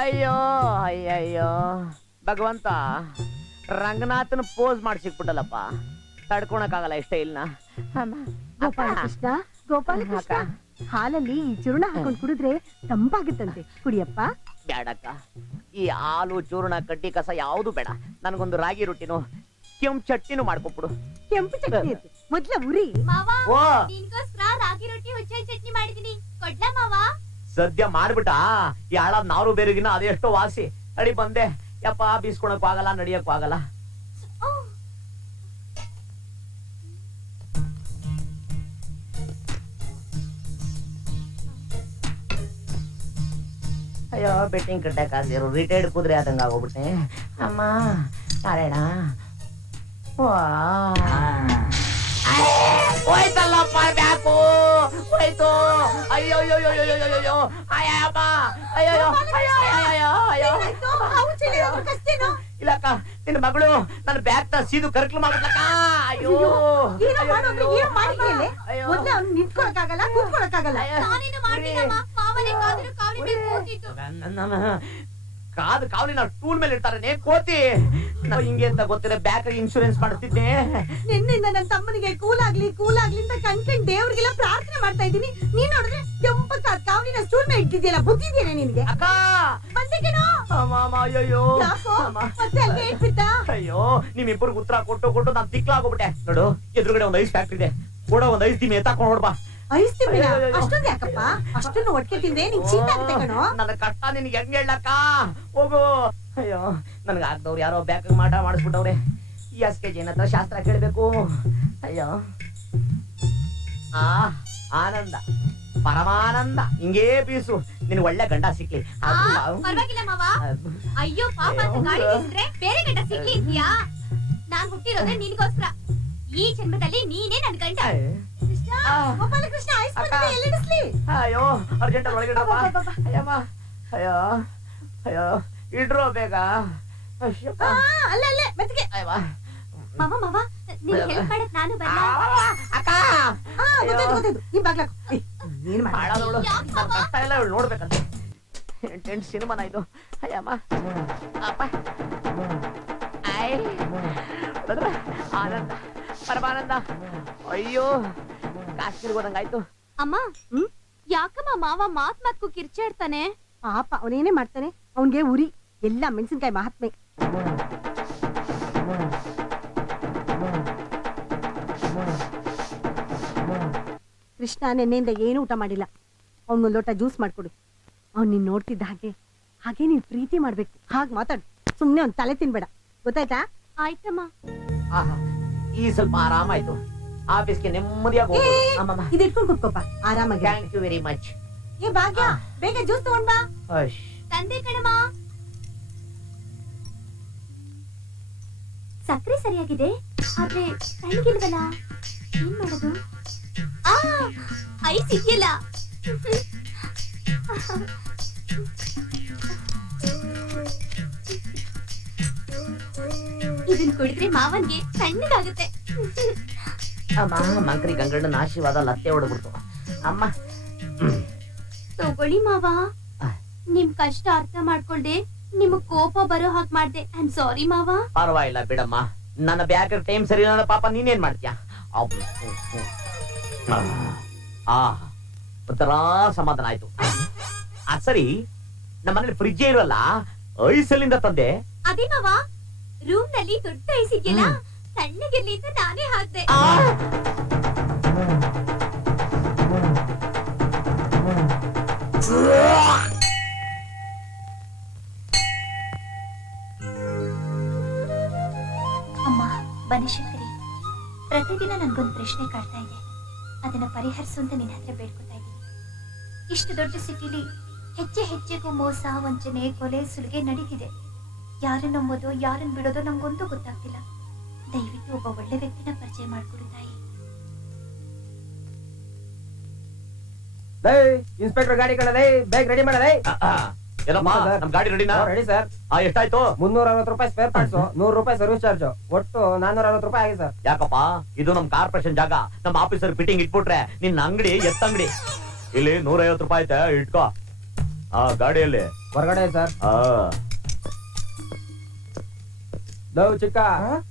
ಅಯ್ಯೋ ಅಯ್ಯಯ್ಯೋ ಭಗವಂತ, ರಂಗನಾಥನ ಪೋಸ್ ಮಾಡಿ ಸಿಕ್ಬಿಟ್ಟಲ್ಲಪ್ಪ, ತಡ್ಕೊಳಕ್ಕಾಗಲ್ಲ ಇಷ್ಟ ಇಲ್ಲ. ಗೋಪಾಲಕೃಷ್ಣ ಗೋಪಾಲಕೃಷ್ಣ, ಹಾಲಲ್ಲಿ ಈ ಚೂರ್ಣ ಹಾಕೊಂಡು ಕುಡಿದ್ರೆ ತಂಪಾಗುತ್ತಂತೆ, ಕುಡಿಯಪ್ಪ. ಬೇಡಕ್ಕ, ಈ ಹಾಲು ಚೂರ್ಣ ಕಡ್ಡಿ ಕಸ ಯಾವುದು ಬೇಡ. ನನಗೊಂದು ರಾಗಿ ರೊಟ್ಟಿನೂ ಕೆಂಪು ಚಟ್ನಿನೂ ಮಾಡ್ಕೊಬಿಡು. ಕೆಂಪು ಚಟ್ನಿ ಮೊದ್ಲ ಉರಿ. ರಾಗಿ ರೊಟ್ಟಿ ಹುಚ್ಚ ಚಟ್ನಿ ಮಾಡಿದೀನಿ, ಕೊಡ್ಲಾ ಮಾವ? ಸದ್ಯ ಮಾಡ್ಬಿಟ್ಟ. ಈ ಹಾಳಾದ್ ನಾರು ಬೇರೆಗಿನ ಅದೆಷ್ಟೋ ವಾಸಿ. ನಡಿ ಬಂದೆ ಯಪ್ಪ, ಬೀಸ್ಕೊಳಕ್ಕೂ ಆಗಲ್ಲ, ನಡಿಯಕ್ಕೂ ಆಗಲ್ಲ. ಅಯ್ಯೋ, ಬೆಟ್ಟಿಂಗ್ ಕಟ್ಟಕ್ಕಾಗಿರೋ ರಿಟೈರ್ಡ್ ಕುದುರೆ ಆದಂಗ ಆಗೋಗ್ಬಿಟ್ಟೆ. ಅಮ್ಮ ನಾರಾಯಣ, ಹೋಯ್ತಲ್ಲಪ್ಪ ಬ್ಯಾಕು, ಹೋಯ್ತು. ಅಯ್ಯೋ ಅಯ್ಯೋ ಅಯ್ಯೋ ಅಯ್ಯೋ ಅಯ್ಯೋ ಅಯ್ಯಮ್ಮ, ಅಯ್ಯೋ ಅಯ್ಯೋ ಇಲ್ಲಕ್ಕ, ನಿನ್ನ ಮಗಳು ನನ್ನ ಬ್ಯಾಗ್ ತ ಸೀದು ಕರ್ಕಲು ಮಾಡ್ಬಿಟ್ಲಕ್ಕ. ಅಯ್ಯೋ ನಿಂತ್ಕೊಳಕ್ಕಾಗಲ್ಲ, ಕೂತ್ಕೊಳಕ್ಕಾಗಲ್ಲ. ಕಾದು ಕಾವಲಿ ನಾವು ಟೂಲ್ ಮೇಲೆ ಇರ್ತಾರೆ ಕೋತಿ. ನಾವು ಹಿಂಗೆ ಅಂತ ಗೊತ್ತಿಲ್ಲ, ಬ್ಯಾಕ್ ಇನ್ಶೂರೆನ್ಸ್ ಮಾಡ್ತಿದ್ದೆ. ನಿನ್ನಿಂದ ನನ್ನ ತಮ್ಮನಿಗೆ ಕೂಲಾಗ್ಲಿ ಅಂತ ಕಣ್ಕಂಡ್ ದೇವ್ರಿಗೆಲ್ಲ ಪ್ರಾರ್ಥನೆ ಮಾಡ್ತಾ ಇದ್ದೀನಿ. ನೀನ್ ನೋಡಿದ್ರೆ ಕೆಂಪು ಕಾವಲಿನ ಸ್ಟೂಲ್ ಮೇಲೆ ಇಟ್ಟಿದ್ಯಲ್ಲ, ಬುದ್ಧಿದೇನೆ ನಿನ್ಗೆ? ಅಕ್ಕ ಬಂದಿದ್ದೇನೋ. ಅಯ್ಯೋ ಮತ್ತೆ ಅಲ್ಲೇ ಇಟ್ಬಿಟ್ಟ. ಅಯ್ಯೋ, ನಿಮ್ಮಿಬ್ಬರಿಗೆ ಉತ್ತರ ಕೊಟ್ಟು ನಾನು ತಿಕ್ಲಾಗೋಗ್ಬಿಟ್ಟೆ. ನೋಡು, ಎದುರುಗಡೆ ಒಂದು ಐಸ್ ಫ್ಯಾಕ್ಟ್ರಿ ಇದೆ, ಕೂಡ ಒಂದು ಐಸ್ ದಿನ ಎತ್ತಾಕೊಂಡು ನೋಡ್ಬಾ. ಐಸ್ ತಿಂಬಿನ ಅಷ್ಟೊಂದು ಯಾಕಪ್ಪ? ಅಷ್ಟನ್ನು ಒಟ್ಟಿಗೆ ತಿಂದೆ ನಿಂಗೆ ಶೀತ ಆಗುತ್ತೆ ಕಣೋ. ನನ್ನ ಕಷ್ಟ ನಿನ್ಗೆ ಹೆಂಗ್ ಹೇಳಕ್ಕ? ಹೋಗು. ಅಯ್ಯೋ, ನನ್ಗೆ ಆಗ್ದವ್ರು ಯಾರೋ ಬ್ಯಾಕ್ ಮಾಟ ಮಾಡಿಸ್ಬಿಟ್ಟವ್ರೆ. SK ಜೈನ್ ಹತ್ರ ಶಾಸ್ತ್ರ ಕೇಳ್ಬೇಕು. ಅಯ್ಯೋ, ಆನಂದ ಪರಮಾನಂದ, ಹಿಂಗೇ ಬೀಸು, ನಿನ್ ಒಳ್ಳೆ ಗಂಡ ಸಿಕ್ಲಿ. ಪರವಾಗಿಲ್ಲ ಮಾವ. ಅಯ್ಯೋ ಪಾಪ ಅಂತ ಗಾಳಿ ಬೀಸಿದ್ರೆ ಬೇರೆ ಗಂಡ ಸಿಕ್ಲಿ ಅಂತೀಯಾ? ನಾನ್ ಹುಟ್ಟಿರೋದೇ ನಿನ್ಗೋಸ್ಕರ. ಈ ಜನ್ಮದಲ್ಲಿ ನೀನೇ ನನ್ ಗಂಡ. ಗೋಪಾಲಕೃಷ್ಣ, ಐಸ್ ಬಂದಿದೆ, ಎಲ್ಲಿಡಿಸ್ಲಿ? ಅಯ್ಯೋ, ಅರ್ಜೆಂಟ್ ಒಳಗಡೆ ಅಯ್ಯಮ್ಮ, ಅಯ್ಯೋ ಅಯ್ಯೋ ಇಡ್ರೋ ಬೇಗ. ಅಲ್ಲೇ ಮೆತ್ತಿಗೆ. ಮಾವ ಮಾವ, ನೀನ್ ಹೆಲ್ಪ್ ಮಾಡಕ್ ನಾನು ಬರಲ್ಲ. ಅಕ್ಕ ನೀನ್ ಬಾಗ್ಲಾಕು. ನೀನ್ ಮಾಡೋದವಳು ಕಷ್ಟ ಎಲ್ಲ ಇವಳು ನೋಡ್ಬೇಕಂತ. ಎಂಟೆಂಟು ಸಿನಿಮಾನ ಇದು. ಅಯ್ಯಮ್ಮ, ಅಪ್ಪ, ಆನಂದ ಪರಮಾನಂದ. ಅಯ್ಯೋ, ಕಾಶ್ಮೀರ್ಗೆ ಹೋದಂಗಾಯ್ತು. ಅಮ್ಮ, ಯಾಕಮ್ಮ ಮಾವ ಮಾತ್ಕು ಕಿರ್ಚಾಡ್ತಾನೆ? ಪಾಪ, ಅವನೇನೇ ಮಾಡ್ತಾನೆ. ಅವನ್ಗೆ ಉರಿ ಎಲ್ಲ ಮೆಣಸಿನ್ಕಾಯಿ ಮಹಾತ್ಮೆ. ಕೃಷ್ಣ ನೆನ್ನೆಯಿಂದ ಏನು ಊಟ ಮಾಡಿಲ್ಲ. ಅವ್ನಿಗೊಂದು ಲೋಟ ಜ್ಯೂಸ್ ಮಾಡ್ಕೊಡು. ಅವ್ನು ನೀನ್ ನೋಡ್ತಿದ್ದ ಹಾಗೆ ನೀನ್ ಪ್ರೀತಿ ಮಾಡ್ಬೇಕು. ಹಾಗೆ ಮಾತಾಡು, ಸುಮ್ನೆ ಅವ್ನ್ ತಲೆ ತಿನ್ಬೇಡ, ಗೊತ್ತಾಯ್ತಾ? ಆಯ್ತಮ್ಮ. ಈ ಸ್ವಲ್ಪ ಆರಾಮಾಯ್ತು. ಆಫೀಸ್ಗೆ ನೆಮ್ಮದಿಯಾಗಿ ಹೋಗು. ಇದು ಇಟ್ಕೊಂಡು ಕುತ್ಕೋಪ ಆರಾಮಾಗಿ. Thank you very much. ಏ ಭಾಗ್ಯ, ಬೇಗ ಜ್ಯೂಸ್ ತಗೊಂಡ್ ಬಾ. ತಂದೆ ಕಣಮ್ಮ. ಸಕ್ಕರೆ ಸರಿಯಾಗಿದೆ, ಆದ್ರೆ ತಣ್ಣಗಿಲ್ವಲ್ಲ, ಏನ್ ಮಾಡೋದು? ಐಸ್ ಇದೆಯಲ್ಲ. ಇದನ್ ಕುಡಿದ್ರೆ ಮಾವನ್ಗೆ ತಣ್ಣಗಾಗುತ್ತೆ. ಅಮ್ಮ, ಮಂಕ್ರಿ ಗಂಗಣ್ಣನ ಆಶೀರ್ವಾದ ಲತ್ತೆ ಹೊಡೆದ್ಬಿಡ್ತು. ಅಮ್ಮ ತಗೊಳ್ಳಿ ಮಾವ. ನಿಮ್ ಕಷ್ಟ ಅರ್ಥ ಮಾಡ್ಕೊಳ್ದೆ ನಿಮಗ್ ಕೋಪ ಬರೋ ಹಾಗೆ ಮಾಡ್ದೆ. ಐ ಆಮ್ ಸಾರಿ ಮಾವ. ಪರವಾಗಿಲ್ಲ ಬಿಡಮ್ಮ, ನನ್ನ ಬ್ಯಾಗ್ ಟೈಮ್ ಸರಿ ಇಲ್ಲ ಪಾಪ, ನೀನೇನ್ ಮಾಡ್ತೀಯ? ಒಂಥರ ಸಮಾಧಾನ ಆಯ್ತು. ಸರಿ, ನಮ್ಮನೇಲಿ ಫ್ರಿಡ್ಜ್ ಇರಲ್ಲ, ಐಸಲ್ಲಿಂದ ತಂದೆ. ಅದೇ ಮಾವ, ರೂಮ್ ನಲ್ಲಿ ದೊಡ್ಡ ಐಸ್ ಇದೆಯಲ್ಲ, ತಣ್ಣಗಿರ್ಲಿ ಅಂತ ನಾನೇ ಹಾಕ್ದೆ. ಅಮ್ಮ ಬನಶಂಕರಿ, ಪ್ರತಿದಿನ ನನ್ಗೊಂದು ಪ್ರಶ್ನೆ ಕಾಡ್ತಾ ಇದೆ. ಅದನ್ನ ಪರಿಹರಿಸು ಅಂತ ನಿನ್ನ ಹತ್ರ ಬೇಡ್ಕೊತಾ ಇದ್ದೀನಿ. ಇಷ್ಟು ದೊಡ್ಡ ಸಿಟಿಲಿ ಹೆಜ್ಜೆಗೂ ಮೋಸ, ವಂಚನೆ, ಕೊಲೆ, ಸುಲಿಗೆ ನಡೀತಿದೆ. ಯಾರನ್ನ ನಂಬೋದೋ ಯಾರನ್ನ ಬಿಡೋದೋ ನಂಗೊಂದು ಗೊತ್ತಾಗ್ತಿಲ್ಲ. ದಯವಿಟ್ಟು ಒಬ್ಬ ಒಳ್ಳೆ ವ್ಯಕ್ತಿನ ಪರಿಚಯ ಮಾಡ್ಕೊಡು ತಾಯಿ. ಇನ್ಸ್ಪೆಕ್ಟರ್ ಗಾಡಿ ಕಣಲೇ, ಬ್ಯಾಗ್ ರೆಡಿ ಮಾಡಲೇ. ನಮ್ ಗಾಡಿ ರೆಡಿನಾ? Ready sir. ಎಷ್ಟಾಯ್ತು? 360 ರೂಪಾಯಿ ಸ್ಪೇರ್ ಪಾರ್ಟ್ಸ್, 100 ರೂಪಾಯಿ ಸರ್ವಿಸ್ ಚಾರ್ಜ್, ಒಟ್ಟು 460 ರೂಪಾಯಿ ಆಗಿದೆ ಸರ್. ಯಾಕಪ್ಪ, ಇದು ನಮ್ ಕಾರ್ಪೊರೇಷನ್ ಜಾಗ. ನಮ್ ಆಫೀಸರ್ ಫಿಟ್ಟಿಂಗ್ ಇಟ್ಬಿಟ್ರೆ ನಿನ್ನ ಅಂಗಡಿ ಎತ್ತ ಅಂಗಡಿ. ಇಲ್ಲಿ 150 ರೂಪಾಯಿ ಐತೆ, ಇಟ್ಕೋ. ಆ ಗಾಡಿಯಲ್ಲಿ ಹೊರಗಡೆ ಸರ್. ಆ ಲವ್ ಚಿಕ್ಕ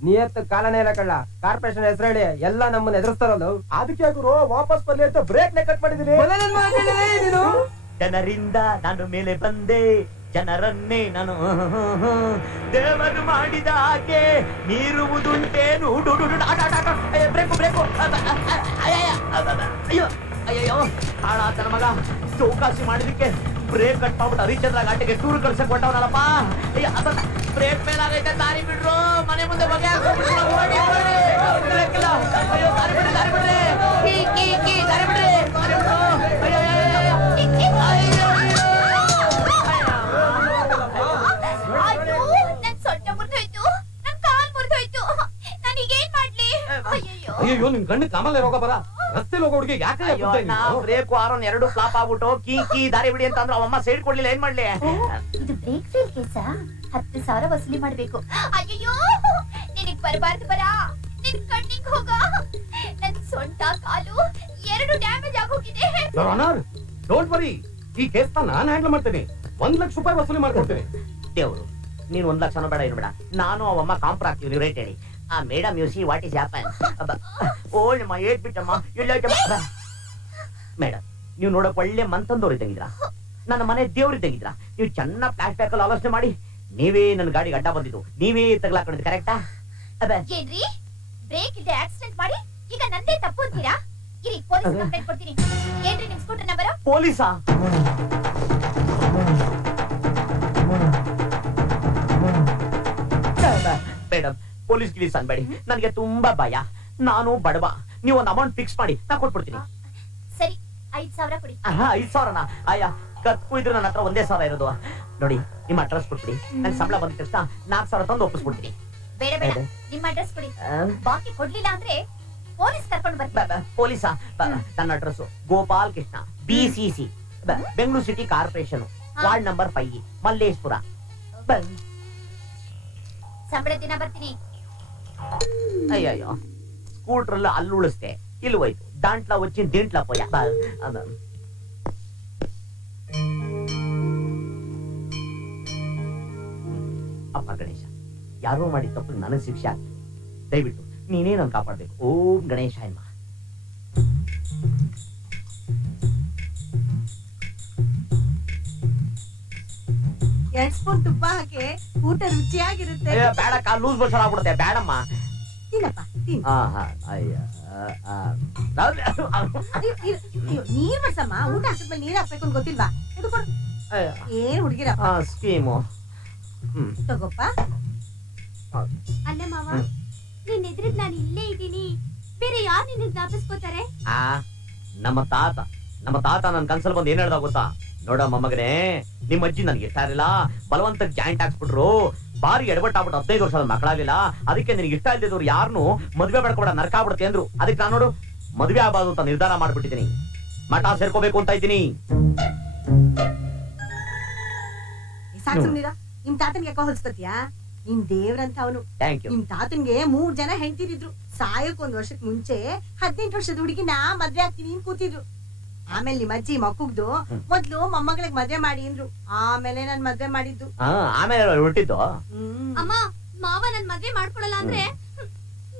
ನಿಯತ್ ಕಾಲನೇ ಇಲ್ಲ ಕಳ್ಳ. ಕಾರ್ಪೊರೇಷನ್ ಹೆಸರು ಹೇಳಿ ಎಲ್ಲ ನಮ್ಮನ್ನ ಎದುರಿಸ್ತಾರಲ್ಲ. ಅದಕ್ಕೆ ಗುರು ವಾಪಸ್ ಬನ್ನಿ ಅಂತ ಬ್ರೇಕ್ ನೇ ಕಟ್ ಮಾಡಿದೀನಿ. ಜನರಿಂದ ನಾನು ಮೇಲೆ ಬಂದೆ, ಜನರನ್ನೇ ನಾನು ದೇವರು ಮಾಡಿದ ಹಾಗೆ ನೀರುವುದುಂಟೇನು. Break break. ಅಯ್ಯೋ ಅಯ್ಯೋ ಹಾಳಾತನ ಮಗ. ಚೌಕಾಸಿ ಮಾಡಿದಕ್ಕೆ ಬ್ರೇಕ್ ಕಟ್ ಮಾಡ್ಬಿಟ್ಟು ಹರಿಚಂದ್ರ ಘಾಟಿಗೆ ಟೂರ್ ಕಳ್ಸಕ್ ಕೊಟ್ಟವನಲ್ಲಪ್ಪ. ಬ್ರೇಕ್ ಮೇಲಾಗೈತೆ, ದಾರಿ ಬಿಡ್ರು. ಮನೆ ಮುಂದೆ ಬಗೆ ಹಾಕ್ಬಿಟ್ರು. ಓಡಿ ಓಡಿ. ಅಯ್ಯೋ ದಾರಿ ಬಿಡ್ರಿ, ದಾರಿ ಬಿಡ್ರಿ. ಕೀ ಕೀ ಕೀ ದಾರಿ ಬಿಡ್ರಿ, ದಾರಿ ಬಿಡ್ರು. ಅಯ್ಯೋ ಅಯ್ಯೋ ನನ್ ಸೊಂಟ ಮುರಿದೋಯ್ತು, ನನ್ ಕಾಲ್ ಮುರಿದೋಯ್ತು. ನಾನೀಗೇನ್ ಮಾಡ್ಲಿ? ಅಯ್ಯಯ್ಯೋ. ಅಯ್ಯೋ ನಿನ್ ಕಣ್ಣು ಕಾಮಲ್ಲ ರೋಗ ಬರ. ರಸ್ತೆ ಹೋಗೋ ಹುಡುಗಿ ಯಾಕೆ ಅಯ್ಯೋ ನಾ ಬ್ರೇಕು ಆರೋನ್ ಎರಡು ಫ್ಲಾಪ್ ಆಗ್ಬಿಟ್ಟು ಕೀ ಕೀ ದಾರಿ ಬಿಡಿ ಅಂತ ಅಂದ್ರೆ ಅವಮ್ಮ ಸೈಡ್ ಕೊಡ್ಲಿಲ್ಲ, ಏನ್ ಮಾಡ್ಲಿ? ಇದು ಬ್ರೇಕ್ ಫೇಲ್ ಕೇಸಾ? 10,000 ವಸೂಲಿ ಮಾಡ್ಬೇಕು. ಅಯ್ಯಯ್ಯೋ ನಿನಗ್ ಬರಬಾರ್ದು ಬರ. ನಿನ್ ಕಣ್ಣಿಗೆ ಹೋಗ. ನನ್ ಸೊಂಟ ಕಾಲು ಎರಡು ಡ್ಯಾಮೇಜ್ ಆಗೋಗಿದೆ. ಡೋಂಟ್ ವರಿ, ಈ ಕೇಸ್ ನಾನು ಹ್ಯಾಂಡಲ್ ಮಾಡ್ತೇನೆ. 1 ಲಕ್ಷ ರೂಪಾಯಿ ವಸೂಲಿ ಮಾಡ್ಕೊಡ್ತೇನೆ. ದೇವ್ರು ನೀನ್ 1 ಲಕ್ಷನೂ ಬೇಡ, ಏನು ಬೇಡ. ನಾನು ಅವಮ್ಮ ಕಾಂಪ್ರ ಆಗ್ತೀವಿ, ರೇಟ್ ಹೇಳಿ. ಆ madam you see what is happen. ಓಲ್ಡಮ್ಮ ಏಟ್ ಬಿಟ್ಟಮ್ಮ ಇಲ್ಲ ಮೇಡಮ್, ನೀವು ನೋಡಕ್ ಒಳ್ಳೆ ಮಂತಂದವ್ರು ಇದ್ದಂಗಿದ್ರ, ನನ್ನ ಮನೆ ದೇವ್ರು ಇದ್ದಂಗಿದ್ರ. ನೀವು ಚೆನ್ನಾಗಿ ಫ್ಲಾಶ್ ಬ್ಯಾಕ್ ಅಲ್ಲಿ ಆಲೋಚನೆ ಮಾಡಿ ನೀವೇ ನನ್ನ ಗಾಡಿಗೆ ಅಡ್ಡ ಬಂದಿದ್ದು, ನೀವೇ ತಗ್ಲಾಕೊಂಡಿದ್ದು, ಕರೆಕ್ಟಾ? ಏನ್ರಿ ಬ್ರೇಕ್ ಇಲ್ಲದೆ ಆಕ್ಸಿಡೆಂಟ್ ಮಾಡಿ ಈಗ ನಂದೇ ತಪ್ಪು ಅಂತೀರಾ? ಇರಿ ಪೊಲೀಸ್ ಕಂಪ್ಲೇಂಟ್ ಕೊಡ್ತೀನಿ. ಏನ್ರಿ ನಿಮ್ ಸ್ಕೂಟರ್ ನಂಬರ್? ಪೊಲೀಸಾ? ಮೇಡಮ್ ಪೊಲೀಸ್ ಗಿಲೀಸ್ ಅನ್ಬೇಡಿ, ನನಗೆ ತುಂಬಾ ಭಯ. ನಾನು ಬಡವ, ನೀವು ಒಂದು ಅಮೌಂಟ್ ಫಿಕ್ಸ್ ಮಾಡಿ ನಾ ಕೊಟ್ಬಿಡ್ತೀನಿ. ಸರಿ 5,000 ಕೊಡಿ. 5,000ನಾ? ಅಯ್ಯ ಕತ್ಕು ಇದ್ರೆ ನನ್ನ ಹತ್ರ 1,000 ಇರೋದು. ನೋಡಿ ನಿಮ್ಮ ಅಡ್ರೆಸ್ ಕೊಟ್ಬಿಡಿ, ನನ್ ಸಂಬಳ ಬಂದ ತಕ್ಷಣ 4,000 ತಂದು ಒಪ್ಪಿಸ್ಬಿಡ್ತೀನಿ. ಬೇಡ ಬೇಡ, ನಿಮ್ಮ ಅಡ್ರೆಸ್ ಕೊಡಿ. ಬಾಕಿ ಕೊಡ್ಲಿಲ್ಲ ಅಂದ್ರೆ ಪೊಲೀಸ್ ಕರ್ಕೊಂಡು ಬರ್ತೀನಿ. ಪೊಲೀಸಾ? ನನ್ನ address Gopal Krishna, BCC, Bengaluru city corporation, ward number 5, ಮಲ್ಲೇಶ್ಪುರ. ಸಂಬಳ ದಿನ ಬರ್ತೀನಿ. ಅಯ್ಯಯ್ಯೋ ಸ್ಕೂಟ್ರಲ್ಲ ಅಲ್ಲಿ ಉಳಿಸ್ತೆ, ಇಲ್ಲಿ ಹೋಯ್ತು. ದಾಂಟ್ಲ వచ్చిన ದೇಂಟ್ಲ ಪೋಯ. ಅಪ್ಪ ಗಣೇಶ, ಯಾರೋ ಮಾಡಿ ತಪ್ಪು ನನಗೆ ಶಿಕ್ಷೆ ಆಗ್ತದೆ. ದಯವಿಟ್ಟು ನೀನೇ ನಾನು ಕಾಪಾಡ್ಬೇಕು. ಓಂ ಗಣೇಶ ಎನ್ಮ. ಎರಡ್ ಸ್ಪೂನ್ ತುಪ್ಪ ಹಾಕಿ ಊಟ ರುಚಿಯಾಗಿರುತ್ತೆ. ಬೇಡ, ಲೂಸ್ ಮೋಷನ್ ಆಗ್ಬಿಡುತ್ತೆ. ಬೇಡಮ್ಮ. ತಿನ್ನಪ್ಪ ತಿನ್. ನೀರ್ ಬಡ್ಸಮ್ಮ. ಊಟ ಹಾಕಿದ್ಮೇಲೆ ನೀರ್ ಹಾಕ್ಬೇಕು ಅಂತ ಗೊತ್ತಿಲ್ವಾ? ಹಿಡ್ಕೊಡು. ಏನ್ ಹುಡುಗಿರಪ್ಪ ಸ್ಕೀಮು. ತಗೋಪ್ಪ. ಅಲ್ಲ ಮಾವ, ನೀನ್ ಎದುರಿಗೆ ನಾನು ಇಲ್ಲೇ ಇದ್ದೀನಿ, ಬೇರೆ ಯಾರು ನಿನ್ನ ಜ್ಞಾಪಿಸ್ಕೋತಾರೆ? ನಮ್ಮ ತಾತ ನನ್ ಕನ್ಸಲ್ ಬಂದು ಏನ್ ಹೇಳ್ದ ಗೊತ್ತಾ? ನೋಡ ಮೊಮ್ಮಗನೇ, ನಿಮ್ ಅಜ್ಜಿ ನನ್ಗೆ ಇಷ್ಟ ಇರಲಿಲ್ಲ, ಬಲವಂತಕ್ಕೆ ಜಾಯಿಂಟ್ ಹಾಕ್ಸ್ಬಿಟ್ರು, ಬಾರಿ ಎಡಬಟ್ಟಾಗ್ಬಿಟ್ಟು 15 ವರ್ಷದ ಮಕ್ಕಳಾಗ್ಲಿಲ್ಲ, ಅದಕ್ಕೆ ನಿನಗೆ ಇಷ್ಟ ಇಲ್ದಿದ್ರು ಯಾರನ್ನು ಮದ್ವೆ ಮಾಡ್ಕೊಡ ನರ್ಕ ಆಗ್ಬಿಡುತ್ತೆ ಅಂದ್ರು. ಅದಕ್ಕೆ ನಾನು ನೋಡು ಮದ್ವೆ ಆಗಬಾರ್ದು ಅಂತ ನಿರ್ಧಾರ ಮಾಡ್ಬಿಟ್ಟಿದ್ದೀನಿ. ಮಠ ಸೇರ್ಕೋಬೇಕು ಅಂತ ಇದ್ದೀನಿ. ಸಾಕು ಸುಮ್ನಿರ. ನಿಮ್ ತಾತನ್ಗೆ ಯಾಕೋ ಹೊಲ್ಸ್ಕೊತೀಯಾ? ನಿಮ್ ದೇವ್ರಂತ ಅವನು. Thank you. ನಿಮ್ ತಾತನ್ಗೆ 3 ಜನ ಹೆಂಡ್ತಿರಿದ್ರು. ಸಾಯಕ್ 1 ವರ್ಷಕ್ ಮುಂಚೆ 18 ವರ್ಷದ ಹುಡುಗಿನ ಮದ್ವೆ ಆಗ್ತೀನಿ ಅಂತ ಕೂತಿದ್ರು. ಆಮೇಲೆ ನಿಮ್ ಅಜ್ಜಿ ಮಕ್ಕುಗ್ದು ಮೊದ್ಲು ಮೊಮ್ಮಗಳಿಗೆ ಮದ್ವೆ ಮಾಡಿ ಅಂದ್ರು. ಆಮೇಲೆ ನಾನ್ ಮದ್ವೆ ಮಾಡಿದ್ದು. ಆಮೇಲೆ ಹುಟ್ಟಿದ್ದು. ಅಮ್ಮ, ಮಾವ ನನ್ ಮದ್ವೆ ಮಾಡ್ಕೊಳಲ್ಲ ಅಂದ್ರೆ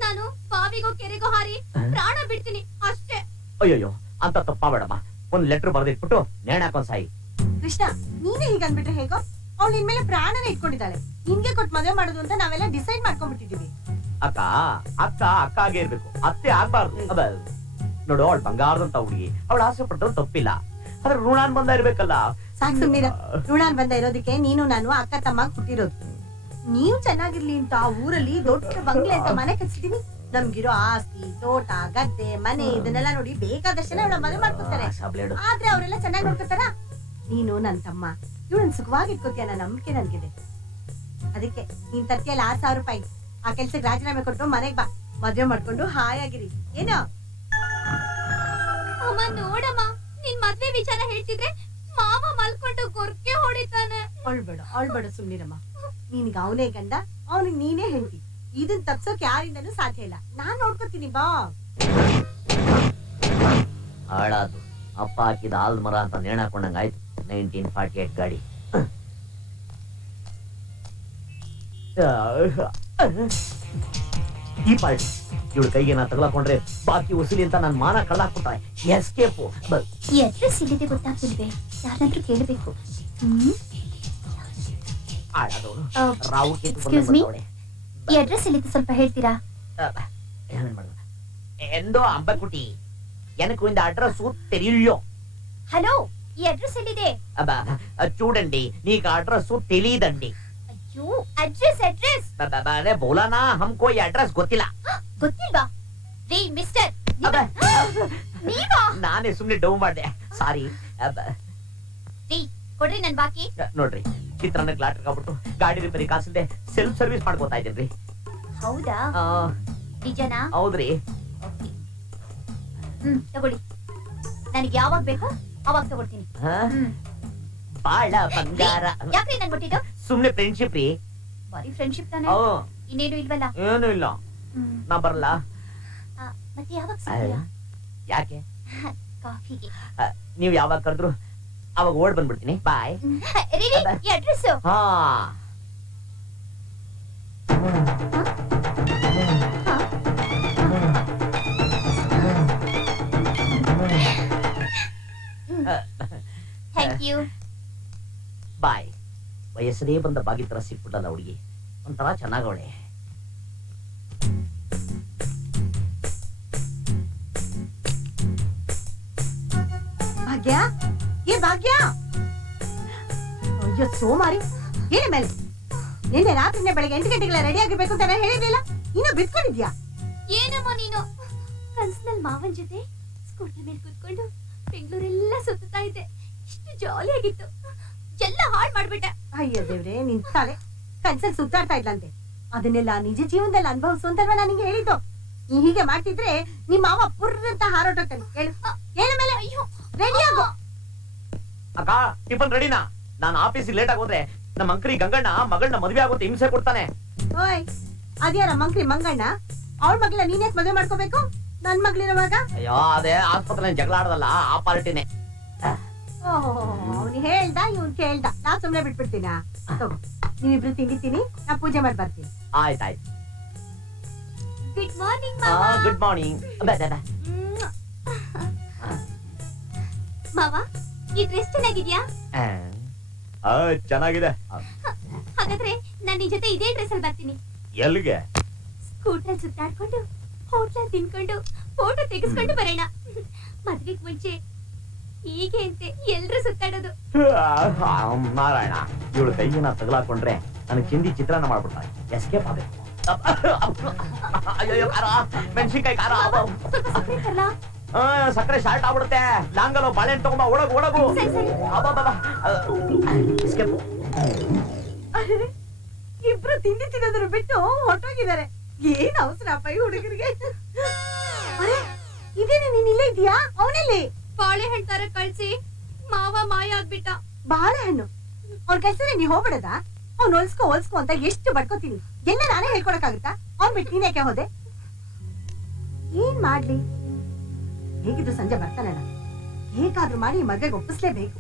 ನಾನು ಬಾವಿಗೋ ಕೆರೆಗೋ ಹಾರಿ ಪ್ರಾಣ ಬಿಡ್ತೀನಿ ಅಷ್ಟೇ. ಅಯ್ಯಯ್ಯೋ ಅಂತ ತಪ್ಪ ಬೇಡಮ್ಮ. ಒಂದ್ ಲೆಟರ್ ಬರ್ದಿಟ್ಬಿಟ್ಟು ನೇಣ್ ಹಾಕೊಂಡ್ ಸಾಯಿ. ಕೃಷ್ಣ, ನೀನೇ ಹೀಗನ್ಬಿಟ್ರೆ ಹೇಗೋ? ಅವ್ಳು ನಿನ್ ಮೇಲೆ ಪ್ರಾಣನೇ ಇಟ್ಕೊಂಡಿದ್ದಾಳೆ. ನಿನ್ಗೆ ಕೊಟ್ಟು ಮದ್ವೆ ಮಾಡೋದು ಅಂತ ನಾವೆಲ್ಲ ಡಿಸೈಡ್ ಮಾಡ್ಕೊಂಡ್ಬಿಟ್ಟಿದೀವಿ. ಅಕ್ಕ ಆಗೇ ಇರ್ಬೇಕು, ಅತ್ತೆ ಆಗ್ಬಾರ್ದು. ನೋಡು, ಅವಳು ಬಂಗಾರದಂತ ಹುಡುಗಿ, ಅವಳು ಆಸೆ ಪಟ್ಟರು ತಪ್ಪಿಲ್ಲ, ಆದ್ರೆ ಋಣಾನ್ ಬಂದ ಇರ್ಬೇಕಲ್ಲ. ಸಾಕ್ ಸುಮ್ನಿರ. ಋಣಾನ್ ಬಂದ ಇರೋದಕ್ಕೆ ನೀನು ನಾನು ಅಕ್ಕ ತಮ್ಮ ಹುಟ್ಟಿರೋದು. ನೀವು ಚೆನ್ನಾಗಿರ್ಲಿ ಅಂತ ಆ ಊರಲ್ಲಿ ದೊಡ್ಡ ಬಂಗ್ಲೆ ಅಂತ ಮನೆ ಕಟ್ಸಿದೀನಿ. ನಮ್ಗಿರೋ ಆಸ್ತಿ, ತೋಟ, ಗದ್ದೆ, ಮನೆ ಇದನ್ನೆಲ್ಲ ನೋಡಿ ಬೇಕಾದಷ್ಟೇ ಅವಳ ಮದುವೆ ಮಾಡ್ಕೊತಾರೆ. ಆದ್ರೆ ಅವರೆಲ್ಲ ಚೆನ್ನಾಗಿ ನೋಡ್ಕೊತಾರ? ನೀನು ನನ್ ತಮ್ಮ, ಇವಳನ್ ಸುಖವಾಗಿ ಇಟ್ಕೋತೀಯ ಅನ್ನೋ ನಂಬಿಕೆ ನನ್ಗಿದೆ. ಅದಕ್ಕೆ ನೀನ್ ತರ್ತಿಯಲ್ಲ 6,000 ರೂಪಾಯಿ, ಆ ಕೆಲ್ಸಕ್ಕೆ ರಾಜೀನಾಮೆ ಕೊಟ್ಟು ಮನೆಗ್ ಬಾ. ಮದ್ವೆ ಮಾಡ್ಕೊಂಡು ಹಾಯಾಗಿರಿ. ಏನೋ ಅಮ್ಮ ನೋಡಮ್ಮ, ನಿನ್ ಮದ್ವೆ ವಿಚಾರ ಹೇಳ್ತಿದ್ರೆ ಮಾವ ಮಲ್ಕೊಂಡು ಗೊರ್ಕೆ ಹೊಡಿತಾನೆ. ಅಳ್ಬೇಡ ಸುಮ್ನಿರಮ್ಮ. ನಿನ್ಗ ಅವನೇ ಗಂಡ, ಅವನಿಗೆ ನೀನೇ ಹೆಂಡತಿ. ಇದನ್ ತಪ್ಸೋಕ್ ಯಾರಿಂದನೂ ಸಾಧ್ಯ ಇಲ್ಲ. ನಾನ್ ನೋಡ್ಕೊತೀನಿ ಬಾ. ಹಾಳಾದು ಅಪ್ಪ ಹಾಕಿದ ಆಲ್ದ ಮರ ಅಂತ ನೇಣ್ ಹಾಕೊಂಡಂಗ ಆಯ್ತು. 1948 ಗಾಡಿ. ಈ ಪಾರ್ಟಿ ಇವಳು ಕೈಗೆ ನಾ ತಗಲಾಕೊಂಡ್ರೆ ಬಾಕಿ ವಸೂಲಿ ಅಂತ ನನ್ನ ಮಾನ ಕಳ್ಳಾಕ್ಬಿಟ್ರೆ ಎಸ್ಕೇಪು. ಈ ಅಡ್ರೆಸ್ ಎಲ್ಲಿದೆ ಗೊತ್ತಾಗ್ತಿಲ್ವೇ? ಯಾರನ್ನಾದ್ರೂ ಕೇಳಬೇಕು. ಆಡೋದು ರಾವು ಕೇತು Excuse me? ಈ ಅಡ್ರೆಸ್ ಎಲ್ಲಿದೆ ಸ್ವಲ್ಪ ಹೇಳ್ತೀರಾ? ಎಂದೋ ಅಂಬಕುಟಿ எனக்கு இந்த அட்ரஸ் தெரியலையோ. ಹಲೋ, ಈ ಅಡ್ರೆಸ್ ಎಲ್ಲಿದೆ? చూడండి నీకు అడ్రస్ తెలియదండి. ಅಯ್ಯೋ, ಅಡ್ರೆಸ್ ಅರೆ ಬೋಲಾನಾ ಹಮ್ಕೋ ಈ ಅಡ್ರೆಸ್ ಗೊತ್ತಿಲ್ಲ. ಗೊತ್ತಿಲ್ವಾ? ರೀ ಮಿಸ್ಟರ್, ನೀವಾ? ನಾನೇ ಸುಮ್ನೆ ಡೌ ಮಾಡ್ದೆ, ಸಾರಿ. ರೀ ಕೊಡ್ರಿ ನನ್ ಬಾಕಿ. ನೋಡ್ರಿ, ಚಿತ್ರಾನ್ನ ಲಾಟ್ರಿಗೆ ಆಗ್ಬಿಟ್ಟು ಗಾಡಿ ರಿಪೇರಿ ಕಾಸಿಲ್ದೆ ಸೆಲ್ಫ್ ಸರ್ವಿಸ್ ಮಾಡ್ಕೋತಾ ಇದ್ದೀನ್ರಿ. ಹೌದಾ? ನಿಜನಾ? ಹೌದ್ರಿ. ತಗೊಳ್ಳಿ. ನನಗೆ ಯಾವಾಗ ಬೇಕೋ ಅವಾಗ ತಗೊಳ್ತೀನಿ. ಬಾಳ ಬಂಗಾರ. ಯಾಕ್ರಿ ನನ್ ಕೊಟ್ಟಿದ್ದು? ಸುಮ್ನೆ ಫ್ರೆಂಡ್ಶಿಪ್ ರೀ. ಬರೀ ಫ್ರೆಂಡ್ಶಿಪ್ ತಾನೆ, ಇನ್ನೇನು ಇಲ್ವಲ್ಲ? ಏನು ಇಲ್ಲ. ನಾ ಬರಲ್ಲ. ಮತ್ತೆ ಯಾವಾಗ ಸಿಗ್ತೀರಾ? ಯಾಕೆ? ಕಾಫಿಗೆ. ನೀವ್ ಯಾವಾಗ ಕರೆದ್ರು ಅವಾಗ ಓಡ್ ಬಂದ್ಬಿಡ್ತೀನಿ. ಬಾಯ್. ಈ ಅಡ್ರೆಸ್? ಹಾ, ಥ್ಯಾಂಕ್ ಯು. ಬಾಯ್. ವಯಸ್ಸದೇ ಬಂದ ಬಾಗಿ ತರ ಸಿಕ್ಬಿಟ್ಟಲ್ಲ ಹುಡುಗಿ, ಒಂಥರ ಚೆನ್ನಾಗವಳೆ. ಭಾಗ್ಯ, ಏ ಭಾಗ್ಯ, ಅಯ್ಯೋ ಸೋಮಾರಿ, ಏನೇ ಮೇಲೆ ನಿನ್ನೆ ರಾತ್ರಿನೇ ಬೆಳಗ್ಗೆ 8 ಗಂಟೆಗೆಲ್ಲ ರೆಡಿ ಆಗಿರ್ಬೇಕು ಅಂತ ಹೇಳಿರ್ಲಿಲ್ಲ, ಇನ್ನು ಬಿಟ್ಕೊಂಡಿದ್ಯಾ? ಏನಮ್ಮ ನೀನು? ಕನ್ಸಿನಲ್ಲಿ ಮಾವನ್ ಜೊತೆ ಸ್ಕೂಟರ್ ಮೇಲೆ ಕೂತ್ಕೊಂಡು ಬೆಂಗಳೂರೆಲ್ಲ ಸುತ್ತಾ ಇದ್ದೆ. ಇಷ್ಟು ಜಾಲಿ ಆಗಿತ್ತು, ಎಲ್ಲ ಹಾಳು ಮಾಡ್ಬಿಟ್ಟೆ. ಅಯ್ಯೋ ದೇವ್ರೆ, ನಿಂತಾಳೆ ಕನ್ಸಲ್ ಸುತ್ತಾಡ್ತಾ ಇದ್ಲಂತೆ. ಅದನ್ನೆಲ್ಲ ನಿಜ ಜೀವನದಲ್ಲಿ ಅನುಭವಿಸು ಅಂತಲ್ವಾ ನಾನು ನಿಂಗೆ ಹೇಳಿದ್ದು. ನೀ ಹೀಗೆ ಮಾಡ್ತಿದ್ರೆ ನಿಮ್ಮ ಮಾವ ಪುರ್ರಂತ ಹಾರೋಟೋಗ್ತಾನೆ. ಹೇಳು ಹೇಳು ಮೇಲೆ. ಅಯ್ಯೋ, ರೆಡಿ ಆಗೋ. ಅಕ್ಕ, ಟಿಫನ್ ರೆಡಿನಾ? ನಾನು ಆಫೀಸಿಗೆ ಲೇಟ್ ಆಗೋದ್ರೆ ನಮ್ಮ ಅಂಕರಿ ಗಂಗಣ್ಣ ಮಗಳನ್ನ ಮದುವೆ ಆಗುತ್ತೆ ಹಿಂಸೆ ಕೊಡ್ತಾನೆ. ಓಯ್, ಅದ್ಯಾರ ಮಂಕ್ರಿ ಮಂಗಣ್ಣ? ಅವಳ ಮಗ್ಳ ನೀನ್ ಯಾಕೆ ಮದುವೆ ಮಾಡ್ಕೋಬೇಕು? ನನ್ ಮಗ್ಳಿರುವಾಗ? ಅಯ್ಯೋ, ಅದೇ ಆಸ್ಪತ್ರೆ ಜಗಳ ಆಡದಲ್ಲ ಆ ಪಾರ್ಟಿನೇ. ಅವ್ನು ಹೇಳ್ದ, ಇವ್ನ್ ಕೇಳ್ದ, ನಾ ಸುಮ್ನೆ ಬಿಟ್ಬಿಡ್ತೀನ. ನೀವಿಬ್ರು ತಿಂಡಿತೀನಿ, ನಾ ಪೂಜೆ ಮಾಡಿ ಬರ್ತೀನಿ. ಆಯ್ತಾಯ್ತು. ಗುಡ್ ಮಾರ್ನಿಂಗ್ ಮಾವ. Good morning. ಮಾವ, ಈ ಡ್ರೆಸ್ ಚೆನ್ನಾಗಿದ್ಯಾ? ಚೆನ್ನಾಗಿದೆ. ಹಾಗಾದ್ರೆ ನಾನು ನಿನ್ ಜೊತೆ ಇದೇ ಡ್ರೆಸ್ ಅಲ್ಲಿ ಬರ್ತೀನಿ. ಎಲ್ಲಿಗೆ? ಸ್ಕೂಟರ್ ಸುತ್ತಾಡ್ಕೊಂಡು ಹೋಟ್ಲಲ್ಲಿ ತಿನ್ಕೊಂಡು ಫೋಟೋ ತೆಗೆಸ್ಕೊಂಡು ಬರೋಣ. ಮದ್ವೆಗ್ ಮುಂಚೆ ಹೀಗೆ ಅಂತೆ ಎಲ್ರು ಸುತ್ತಾಡೋದು. ನಾರಾಯಣ, ಇವಳು ಕೈಗೆ ನಾ ತಗಲಾಕೊಂಡ್ರೆ ನನಗೆ ಚಿಂದಿ ಚಿತ್ರಾನ್ನ ಮಾಡ್ಬಿಡ್ತಾರೆ. ಎಸ್ಕೇಪ್ ಆಗಬೇಕು. ಅಯ್ಯೋ, ಖಾರ, ಮೆಣಸಿನ್ಕಾಯಿ ಖಾರ. ಸಕ್ಕರೆ ತರ್ಲಾ? ಸಕ್ಕರೆ ಶಾರ್ಟ್ ಆಗ್ಬಿಡುತ್ತೆ. ಲಾಂಗಲು ಬಾಳೆಹಣ್ಣು ತಗೊಂಬ, ಒಳಗು. ಎಸ್ಕೇಪ್. ಇಬ್ರು ತಿಂಡಿ ತಿನ್ನೋದ್ರ ಬಿಟ್ಟು ಹೊರಟೋಗಿದ್ದಾರೆ. ಏನ್ ಅವಸರಪ್ಪ ಈ ಹುಡುಗರಿಗೆ. ಇದೇನೆ ನೀನ್ ಇಲ್ಲೇ ಇದೀಯಾ? ಅವನಲ್ಲಿ ಬಾಳೆಹಣ್ಣು ತರ ಕಳ್ಸಿ ಮಾವ ಮಾಯ ಆಗ್ಬಿಟ್ಟ. ಬಾಳೆಹಣ್ಣು ಅವ್ರ ಕಳ್ಸಿದ್ರೆ ನೀವ್ ಹೋಗ್ಬಿಡದ? ಅವ್ನ್ ಹೊಲ್ಸ್ಕೊ ಅಂತ ಎಷ್ಟು ಬಡ್ಕೋತೀನಿ. ಎಲ್ಲ ನಾನೇ ಹೇಳ್ಕೊಳಕ್ಕಾಗುತ್ತಾ? ಅವ್ನ್ ಬಿಟ್ಟು ನೀನ್ ಯಾಕೆ ಹೋದೆ? ಏನ್ ಮಾಡ್ಲಿ? ಹೇಗಿದ್ರು ಸಂಜೆ ಬರ್ತಾನಲ್ಲ, ಹೇಗಾದ್ರೂ ಮಾಡಿ ಮದ್ವೆಗೆ ಒಪ್ಪಿಸ್ಲೇಬೇಕು.